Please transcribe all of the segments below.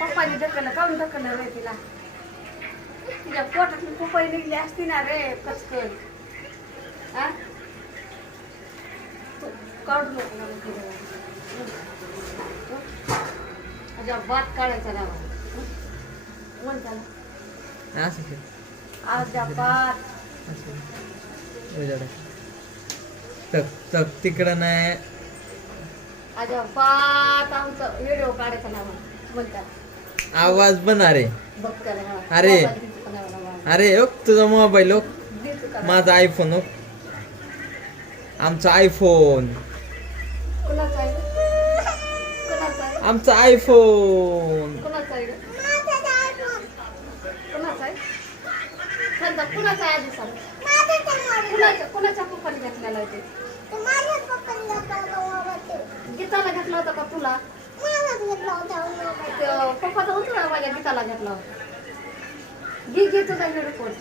पप्पाने ढकललं काढून ढकललं रे तिला? तिच्या पोटातली पपई निघली असती ना रे कचकन. हा काढू नको तिला. अजिबात काढायचा ना म्हण त्याला? असं. उजाडा. चक चक तिकडं नाही. अजिबात आमचा व्हिडिओ काढायचा ना म्हणतात. आवाज बन अरे. अरे. अरे ओ तुझा मोबाईल नाही? माझा आयफोन ओ. आमचा आयफोन आमचा आयफोन कुणाचा आहे कुणाचा कुणाच्या कुणाच्या पप्पाने घेतलेला आहे ते? गीताला घेतला होता का तुला? ते पप्पाचा होता ना माझ्या गीताला घेतला. होता घे घे तुझा हेडफोन.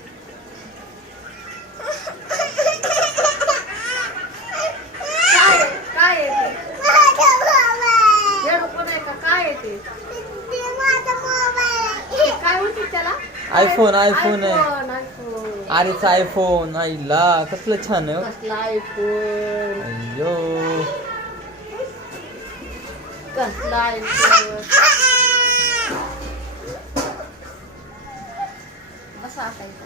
काय आहे? काय आहे ते? हेडफोन आहे का? काय आहे ते? काय त्याला? आयफोन, आयफोन आहे. आयफोन आयफोन अरेचा आयफोन आईला कसलं छान आहे हो. कसला आयफोन अय्यो. कसला आयफोन बसा असायचा.